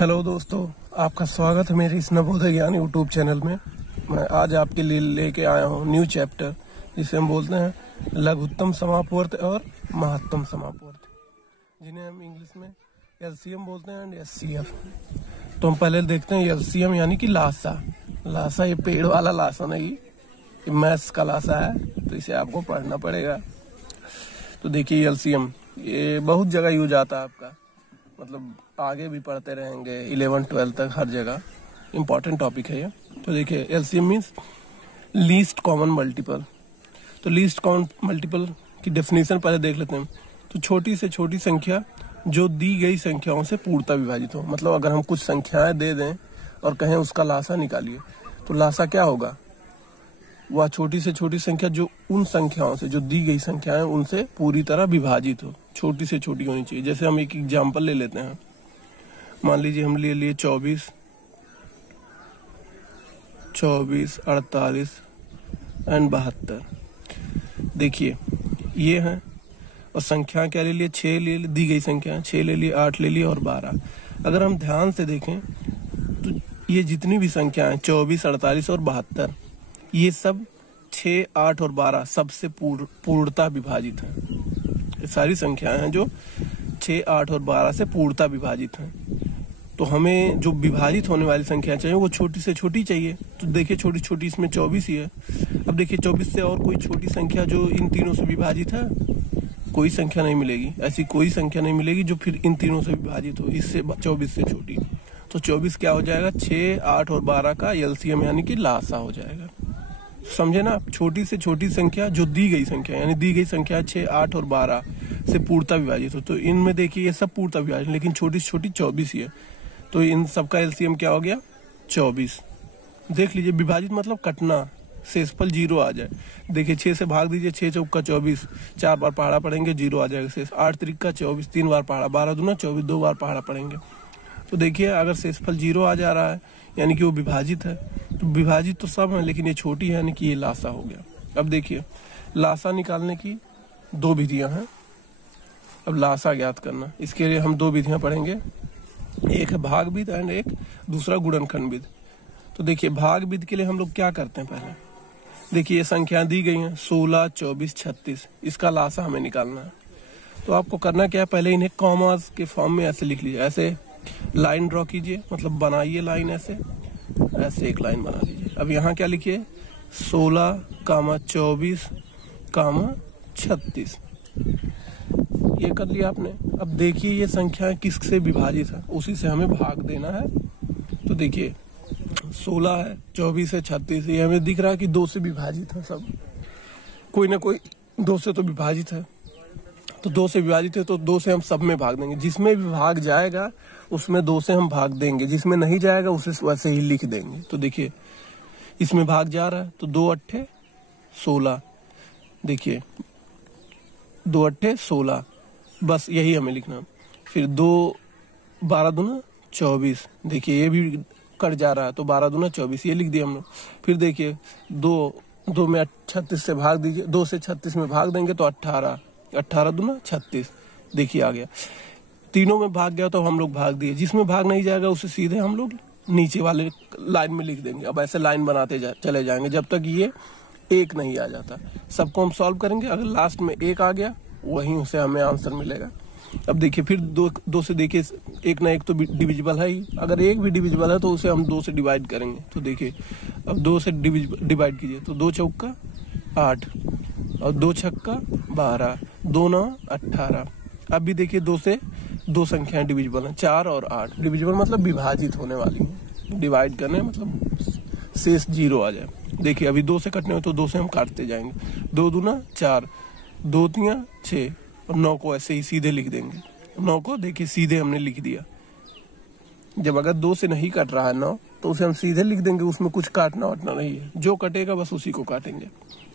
Hello दोस्तों, आपका स्वागत है मेरे इस नवोदय ज्ञान यूट्यूब चैनल में। मैं आज आपके लिए लेके आया हूँ न्यू चैप्टर, जिसे हम बोलते हैं लघुत्तम समापवर्त और महत्तम समापवर्त, जिन्हें हम इंग्लिश में एलसीएम बोलते हैं एंड एचसीएफ। तो हम पहले देखते हैं एलसीएम यानी कि लासा। लासा ये पेड़ वाला लासा नहीं, ये मैथ्स का लासा है, तो इसे आपको पढ़ना पड़ेगा। तो देखिए एलसीएम ये बहुत जगह यूज आता है आपका, मतलब आगे भी पढ़ते रहेंगे 11-12 तक, हर जगह इम्पोर्टेंट टॉपिक है ये। तो देखिए LCM means least common multiple. तो लीस्ट कॉमन मल्टीपल की डेफिनेशन पहले देख लेते हैं। तो छोटी से छोटी संख्या जो दी गई संख्याओं से पूर्णतः विभाजित हो। मतलब अगर हम कुछ संख्याएं दे दें और कहें उसका लासा निकालिए, तो लासा क्या होगा? वह छोटी से छोटी संख्या जो उन संख्याओं से, जो दी गई संख्याएं उनसे पूरी तरह विभाजित हो, छोटी से छोटी होनी चाहिए। जैसे हम एक एग्जांपल ले लेते हैं, मान लीजिए हम ले लिए 24, 48 एंड 72। देखिए ये है, और संख्या क्या ले लिए? 6 ले लिए, दी गई संख्या 6 ले लिए, 8 ले लिए और 12। अगर हम ध्यान से देखें तो ये जितनी भी संख्याएं 24, 48 और 72, ये सब 6, 8 और 12 सबसे पूर्णता विभाजित हैं। ये सारी संख्याएं हैं जो 6, 8 और 12 से पूर्णता विभाजित हैं। तो हमें जो विभाजित होने वाली संख्या चाहिए वो छोटी से छोटी चाहिए। तो देखिए छोटी छोटी इसमें 24 ही है। अब देखिए 24 से और कोई छोटी संख्या जो इन तीनों से विभाजित है, कोई संख्या नहीं मिलेगी। ऐसी कोई संख्या नहीं मिलेगी जो फिर इन तीनों से विभाजित हो, इससे 24 से छोटी। तो 24 क्या हो जाएगा? 6, 8 और 12 का एलसीएम यानी कि लासा हो जाएगा। समझे ना? छोटी से छोटी संख्या जो दी गई संख्या, यानी दी गई संख्या 6, 8 और 12 से पूर्णता विभाजित हो। तो इनमें देखिए ये सब पूर्णता विभाजित, लेकिन छोटी से छोटी 24 ही है। तो इन सबका एलसीएम क्या हो गया? 24। देख लीजिए, विभाजित मतलब कटना, शेषफल 0 आ जाए। देखिए 6 से भाग दीजिए, 6 चौका 24, 4 बार पहाड़ा पढ़ेंगे 0 आ जाएगा शेष। 8 त्रिका 24, 3 बार पहाड़ा, 12 दूना 24, 2 बार पहाड़ा पढ़ेंगे। तो देखिए अगर शेषफल 0 आ जा रहा है यानी कि वो विभाजित है। तो विभाजित तो सब है, लेकिन ये छोटी है यानी कि ये लासा हो गया। अब देखिए लासा निकालने की 2 विधियां हैं। अब लासा ज्ञात करना, इसके लिए हम 2 विधियां पढ़ेंगे। एक है भाग विधि एंड एक दूसरा गुणनखंड विधि। तो देखिए भाग विधि के लिए हम लोग क्या करते हैं? पहले देखिए ये संख्या दी गई हैं 16, 24, 36, इसका लासा हमें निकालना है। तो आपको करना क्या है? पहले इन्हें कॉमास के फॉर्म में ऐसे लिख लीजिए। ऐसे लाइन ड्रॉ कीजिए, मतलब बनाइए लाइन, ऐसे एक लाइन बना लीजिए। अब यहाँ क्या लिखिए? 16, 24, 36। ये कर लिया आपने। अब देखिए ये संख्या किससे विभाजित है, उसी से हमें भाग देना है। तो देखिए 16 है, 24 है, 36, ये हमें दिख रहा है कि 2 से विभाजित है सब। कोई ना कोई 2 से तो विभाजित है। तो 2 से विभाजित है तो 2 से हम सब में भाग देंगे। जिसमें भी भाग जाएगा उसमें 2 से हम भाग देंगे, जिसमें नहीं जाएगा उसे वैसे ही लिख देंगे। तो देखिए इसमें भाग जा रहा है तो 2 अट्ठे 16। देखिए 2 अट्ठे 16, बस यही हमें लिखना। फिर 2 12 दूना 24, देखिए ये भी कट जा रहा है तो 12 दूना 24, ये लिख दिया हम लोग। फिर देखिए 2 में 36 से भाग दीजिए, 2 से 36 में भाग देंगे तो 18, 18 दूना 36, देखिए आ गया। तीनों में भाग गया तो हम लोग भाग दिए। जिसमें भाग नहीं जाएगा उसे सीधे हम लोग नीचे वाले लाइन में लिख देंगे। अब ऐसे लाइन बनाते चले जाएंगे जब तक ये 1 नहीं आ जाता। सबको हम सॉल्व करेंगे, अगर लास्ट में 1 आ गया वहीं से हमें आंसर मिलेगा। अब देखिए फिर 2 से देखिए एक ना एक तो डिविजिबल है ही। अगर 1 भी डिविजिबल है तो उसे हम 2 से डिवाइड करेंगे। तो देखिए अब 2 से डिवाइड कीजिए तो 2 चौका 8 और 2 छक्का 12, 2 9 18। अब भी देखिए 2 से 2 संख्याएं डिविजिबल हैं, 4 और 8। डिविजिबल मतलब विभाजित होने वाली है, डिवाइड करने मतलब शेष 0 आ जाए। देखिए अभी 2 से कटने हो तो 2 से हम काटते जाएंगे। 2 दूना 4, 2 तिया 6 और 9 को ऐसे ही सीधे लिख देंगे। 9 को देखिए सीधे हमने लिख दिया। जब अगर 2 से नहीं कट रहा है 9 तो उसे हम सीधे लिख देंगे, उसमें कुछ काटना वाटना नहीं है, जो कटेगा बस उसी को काटेंगे।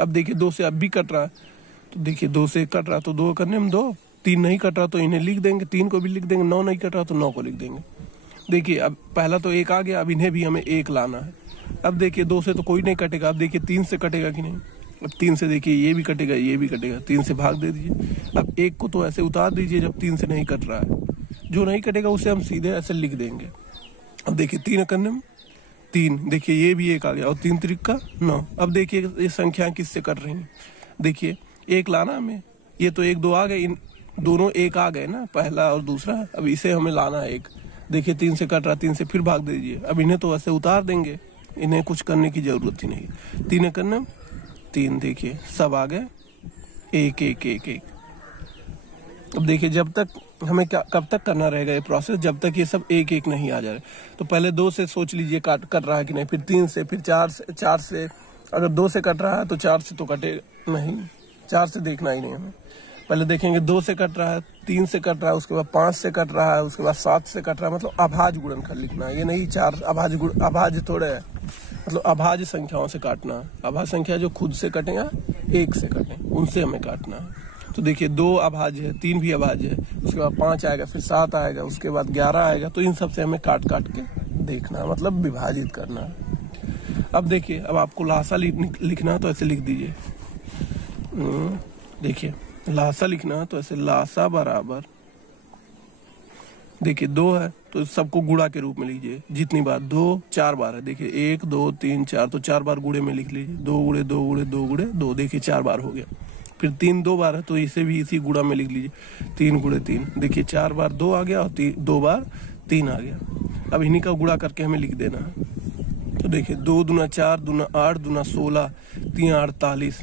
अब देखिए 2 से अब भी कट रहा है तो देखिए 2 से कट रहा तो 2 करने हम 2, 3 नहीं कट रहा तो इन्हें लिख देंगे, 3 को भी लिख देंगे, 9 नहीं कट रहा तो 9 को लिख देंगे। देखिए अब पहला तो 1 आ गया, अब इन्हें भी हमें 1 लाना है। अब देखिए 2 से तो कोई नहीं कटेगा, अब देखिए 3 से कटेगा कि नहीं। अब 3 से देखिए ये भी कटेगा, ये भी कटेगा, 3 से भाग दे दीजिए। अब 1 को तो ऐसे उतार दीजिए जब 3 से नहीं कट रहा है। जो नहीं कटेगा उसे हम सीधे ऐसे लिख देंगे। अब देखिए 3 करने में 3, देखिए ये भी 1 आ गया और 3 त्रिक का 9। अब देखिए ये संख्या किससे कट रही है, देखिए 1 लाना हमें, ये तो 1 2 आ गए, इन दोनों 1 आ गए ना, पहला और दूसरा। अब इसे हमें लाना है 1, देखिए 3 से कट रहा, 3 से फिर भाग दीजिए। अब इन्हें तो ऐसे उतार देंगे, इन्हें कुछ करने की जरूरत ही नहीं। 3 करने 3, देखिए सब आ गए 1 1 1 1। अब देखिए जब तक हमें कब तक करना रहेगा ये प्रोसेस, जब तक ये सब 1 1 नहीं आ जाए। तो पहले 2 से सोच लीजिए कट रहा है कि नहीं, फिर 3 से, फिर 4 से। अगर 2 से कट रहा है तो 4 से तो कटे नहीं, 4 से देखना ही नहीं हमें। पहले देखेंगे 2 से कट रहा है, 3 से कट रहा है, उसके बाद 5 से कट रहा है, उसके बाद 7 से कट रहा है। मतलब अभाज्य गुणनखंड लिखना है, ये नहीं 4 अभाज्य थोड़े है, मतलब अभाज्य संख्याओं से काटना है। अभाज्य संख्या जो खुद से कटें या 1 से कटें, उनसे हमें काटना है। तो देखिए 2 अभाज्य है, 3 भी अभाज्य है, उसके बाद 5 आएगा, फिर 7 आएगा, उसके बाद 11 आएगा। तो इन सब से हमें काट काट के देखना है, मतलब विभाजित करना है। अब देखिए, अब आपको लासा लिखना है तो ऐसे लिख दीजिए। देखिए लासा लिखना है तो ऐसे लासा बराबर, देखिए 2 है तो सबको गुणा के रूप में लीजिए। जितनी बार 2 4 बार है, देखिए 1 2 3 4, तो 4 बार गुणे में लिख लीजिए। 2 गुणे 2 गुणे 2 गुणे 2, देखिए 4 बार हो गया। फिर 3 2 बार है तो इसे भी इसी गुणा में लिख लीजिए। 3 गुणे 3, देखिए 4 बार 2 आ गया और 2 बार 3 आ गया। अब इन्हीं का गुणा करके हमें लिख देना है। तो देखिए 2 दूना 4 दूना 8 दूना 16, 3 48,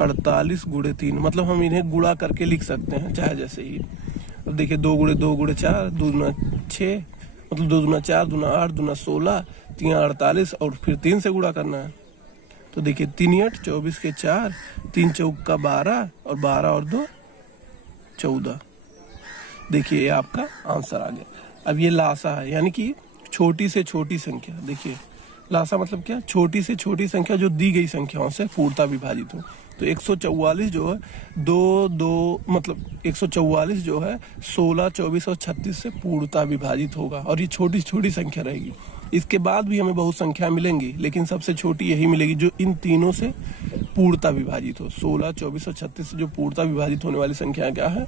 48 गुणे 3, मतलब हम इन्हें गुणा करके लिख सकते हैं चाहे जैसे ही। अब देखिए 2 गुणे 2 गुणे 4, 2 दूना 6, मतलब 2 दूना 4 दूना 8 दूना 16, 3 48 और फिर 3 से गुणा करना है। तो देखिए 3 8 24 के 4, 3 चौका 12 और 12 और 2 14। देखिए ये आपका आंसर आ गया। अब ये लासा है, यानी कि छोटी से छोटी संख्या। देखिए लासा मतलब क्या, छोटी से छोटी संख्या जो दी गई संख्याओं से पूर्णतः विभाजित हो। तो 144 जो है 2 2, मतलब 144 जो है 16 24 और 36 से पूर्णतः विभाजित होगा, और ये छोटी छोटी संख्या रहेगी। इसके बाद भी हमें बहुत संख्या मिलेंगी, लेकिन सबसे छोटी यही मिलेगी जो इन तीनों से पूर्णतः विभाजित हो। 16 24 और 36 से जो पूर्णतः विभाजित होने वाली संख्या क्या है,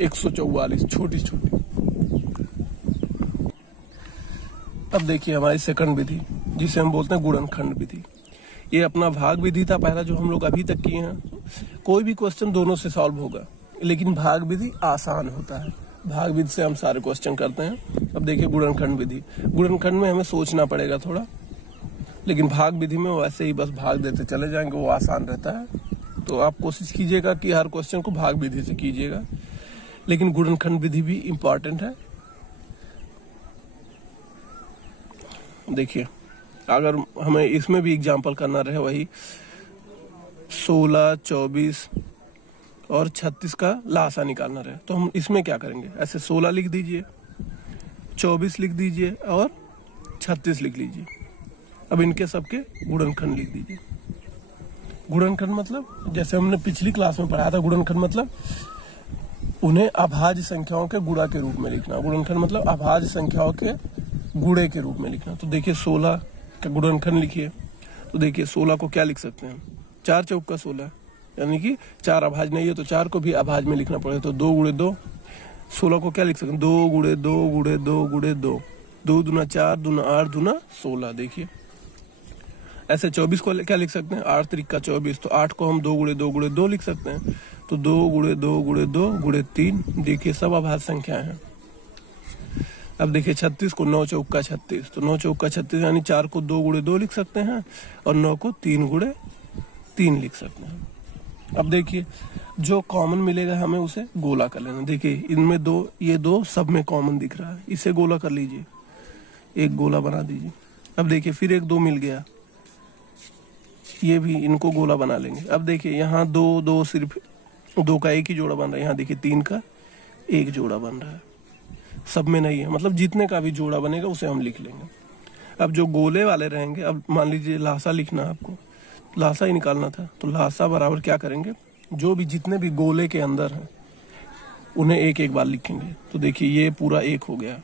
144, छोटी छोटी। अब देखिए हमारी सेकंड विधि, जिसे हम बोलते हैं गुणनखंड विधि। ये अपना भाग विधि था पहला जो हम लोग अभी तक किए हैं। कोई भी क्वेश्चन दोनों से सॉल्व होगा, लेकिन भाग विधि आसान होता है। भाग विधि से हम सारे क्वेश्चन करते हैं। अब देखिए गुणनखंड विधि, गुणनखंड में हमें सोचना पड़ेगा थोड़ा, लेकिन भाग विधि में वैसे ही बस भाग देते चले जाएंगे, वो आसान रहता है। तो आप कोशिश कीजिएगा कि हर क्वेश्चन को भाग विधि से कीजिएगा, लेकिन गुणनखंड विधि भी इम्पॉर्टेंट है। देखिए अगर हमें इसमें भी एग्जाम्पल करना रहे, वही 16 24 और 36 का लासा निकालना रहे, तो हम इसमें क्या करेंगे, ऐसे 16 लिख दीजिए, 24 लिख दीजिए और 36 लिख लीजिए। अब इनके सबके गुणनखंड लिख दीजिए। गुणनखंड मतलब जैसे हमने पिछली क्लास में पढ़ाया था, गुणनखंड मतलब उन्हें अभाज्य संख्याओं के गुणा के रूप में लिखना। गुणनखंड मतलब अभाज्य संख्याओं के गुणे के रूप में लिखना। तो देखिए 16 का गुणनखंड लिखिए। तो देखिए 16 को क्या लिख सकते हैं, 4 चौका 16, यानी कि 4 अभाज्य नहीं है तो 4 को भी अभाज्य में लिखना पड़ेगा। तो 2 गुणे 2, 16 को क्या लिख सकते हैं, 2 गुणे 2 गुणे 2 गुणे 2, 2 दूना 4 दूना 8 दूना 16। देखिए ऐसे 24 को क्या लिख सकते हैं, 8 त्रिका 24, तो 8 को हम 2 गुणे 2 गुणे 2 लिख सकते हैं। तो 2 गुणे 2 गुणे 2 गुणे 3, देखिए सब अभाज्य संख्याएं हैं। अब देखिए 36 को 9 चौका 36, तो 9 चौका 36 यानी 4 को 2 गुणे 2 लिख सकते हैं और 9 को 3 गुणे 3 लिख सकते हैं। अब देखिए जो कॉमन मिलेगा हमें उसे गोला कर लेना। देखिए इनमें दो, ये 2 सब में कॉमन दिख रहा है, इसे गोला कर लीजिए, एक गोला बना दीजिए। अब देखिए फिर एक 2 मिल गया, ये भी इनको गोला बना लेंगे। अब देखिए यहाँ 2 2 सिर्फ 2 का एक ही जोड़ा बन रहा है, यहाँ देखिए 3 का एक जोड़ा बन रहा है, सब में नहीं है, मतलब जितने का भी जोड़ा बनेगा उसे हम लिख लेंगे। अब जो गोले वाले रहेंगे, अब मान लीजिए लासा लिखना है आपको, लासा ही निकालना था, तो लासा बराबर क्या करेंगे, जो भी जितने भी गोले के अंदर हैं उन्हें एक एक बार लिखेंगे। तो देखिए ये पूरा 1 हो गया,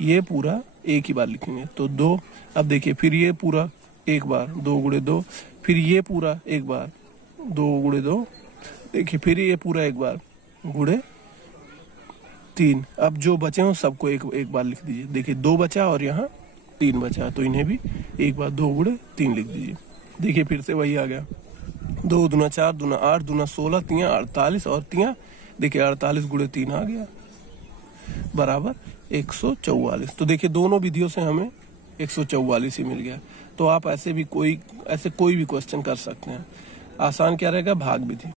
ये पूरा एक ही बार लिखेंगे तो 2। अब देखिए फिर ये पूरा एक बार, 2 गुणे 2, फिर ये पूरा एक बार, 2 गुणे 2, देखिए फिर ये पूरा एक बार, गुणे 3। अब जो बचे हो सबको एक बार लिख दीजिए। देखिए 2 बचा और यहाँ 3 बचा, तो इन्हें भी एक बार 2 गुणे 3 लिख दीजिए। देखिए फिर से वही आ गया, 2 दूना 4 दूना 8 दूना 16 3 48 और 3 देखिए 48 गुणे 3 आ गया बराबर 144। तो देखिए दोनों विधियों से हमें 144 ही मिल गया। तो आप ऐसे कोई भी क्वेश्चन कर सकते हैं। आसान क्या रहेगा, भाग विधि।